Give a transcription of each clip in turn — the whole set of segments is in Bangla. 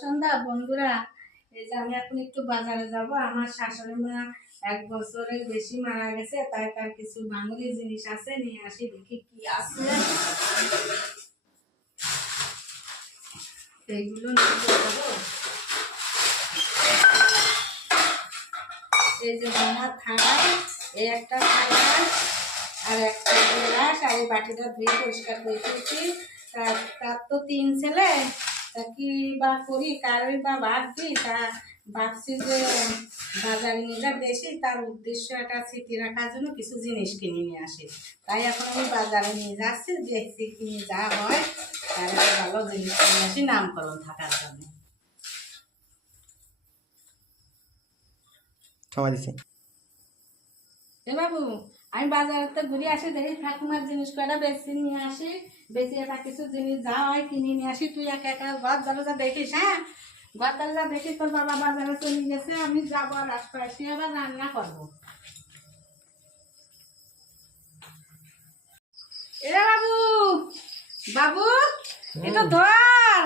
সন্ধ্যা, বন্ধুরা, এই যে আমি এখন একটু বাজারে যাব। আমার শাশুড়ি মা এক বছরের বেশি মারা গেছে, তাই তার কিছু বাঙালি জিনিস আছে, নিয়ে আসি, দেখি কি আছে। এইগুলো এই যে বাবা থালায় এই একটা থালা, আর একটা গ্লাস, আর এই বাটিটা ধুয়ে পরিষ্কার করে তার তার তো তিন ছেলে। তা কি বা করি? কারোই বা বাদ দিই? তা ভাবছি যে বাজারে নিয়ে যা বেশি তার উদ্দেশ্য একটা স্মৃতি রাখার জন্য কিছু জিনিস কিনে নিয়ে আসি। তাই এখন আমি বাজারে নিয়ে যাচ্ছি দেখছি কি যা হয় তার একটা ভালো জিনিস কিনে আসি নামকরণ থাকার জন্য। এ বাবু আমি বাজারেতে ঘুরে আসি দেখি ঠাকুমার জিনিস কয়টা বেশি নিয়ে আসি। বেশি একটা কিছু জিনিস যা হয় কিনে নিয়ে আসি তুই একা একা ঘর দরজা দেখিস হ্যাঁ? ঘর দরজা দেখি তোর বাবা বাজারে চলে গেছে আমি যাব আর এসে আবার রান্না করব। এ বাবু বাবু এটা ধর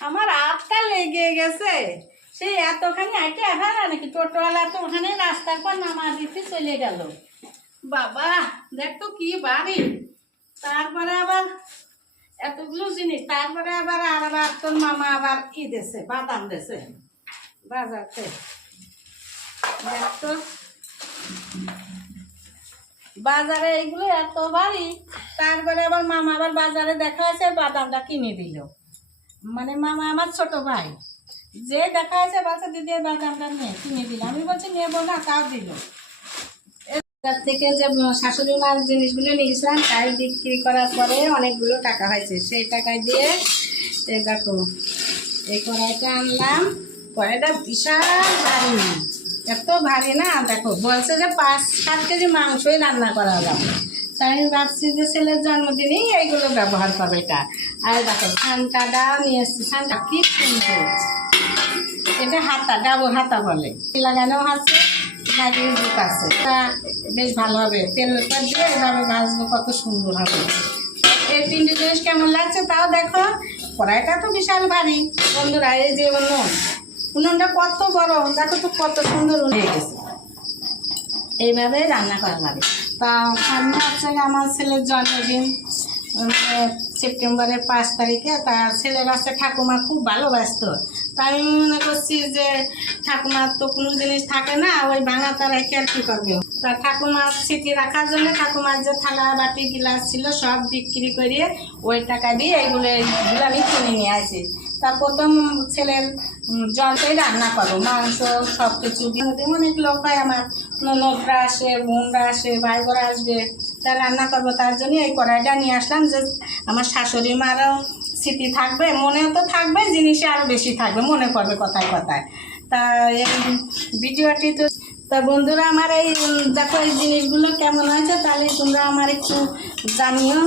আমার হাতটা লেগে গেছে। সেই এতখানি হাইটে এখন নাকি? টোটোওয়ালা তো ওখানে রাস্তার পর নামা দিতে চলে গেল। বাবা দেখ তো কি বাড়ি। তারপরে আবার এতগুলো জিনিস, তারপরে আবার আর আবার তোর মামা আবার ই দেছে, বাদাম দেছে। বাজারতে বাজারে এগুলো এত বাড়ি, তারপরে আবার মামা আবার বাজারে দেখা আছে বাদামটা কিনে দিল। মানে মামা আমার ছোট ভাই, যে দেখা আছে বাচ্চা দিদি বাদামটা নিয়ে কিনে দিল। আমি বলছি, নেব না, তাও দিল। তার থেকে যে শাশুড়ি মার জিনিসগুলো নিয়েছিলাম, তাই বিক্রি করার পরে অনেকগুলো টাকা হয়েছে। সেই টাকায় দিয়ে দেখো, এই কড়াইটা আনলাম। কড়াইটা বিশাল ভারী। না এত ভারী না, দেখো, বলছে যে পাঁচ, সাত কেজি মাংসই রান্না করা যাবে তাই ভাবছি যে ছেলের জন্মদিনেই এইগুলো ব্যবহার করবে এটা। আর দেখো সানটাটা নিয়ে এসছি। সানটা কি সুন্দর। এটা হাতা ডাবর হাতা বলে। লাগানো আছে? লাগিয়ে দিক আছে। তা বেশ ভালো হবে। পর দিয়ে এভাবে ভাজবো, কত সুন্দর হবে। এই তিনটে জিনিস কেমন লাগছে তাও দেখো। কড়াইটা তো বিশাল ভারী। বন্ধুরা, এই যে উনুন। উনুনটা কত বড়, দেখো তো কত সুন্দর হয়ে গেছে। এইভাবে রান্না করা লাগে। তা সামনে হচ্ছে আমার ছেলের জন্মদিন সেপ্টেম্বরের পাঁচ তারিখে। তা ছেলের আছে ঠাকুমা খুব ভালোবাসত। তাই আমি মনে করছি যে ঠাকুমার তো কোনো জিনিস থাকে না, ওই ভাঙা তারাই আর কি করবে? তা ঠাকুমার স্মৃতি রাখার জন্য ঠাকুমার যে থালা, বাটি, গিলাস ছিল, সব বিক্রি করে ওই টাকা দিয়ে এইগুলো এইগুলো আমি কিনে নিয়ে আসি। তা প্রথম ছেলের জলটাই রান্না করো, মাংস সব কিছু অনেক লোক হয় আমার, ননদরা আসে, বোনরা আসে ভাই বোরা আসবে, তা রান্না করব তার জন্য এই কড়াইটা নিয়ে আসলাম, যে আমার শাশুড়ি মারাও স্মৃতি থাকবে, মনেও তো থাকবে, জিনিসে আরও বেশি থাকবে, মনে করবে কথায় কথায়। তা এই ভিডিওটি তো, তা বন্ধুরা আমার এই দেখো এই জিনিসগুলো কেমন হয়েছে, তাহলে তোমরা আমার একটু জানিও।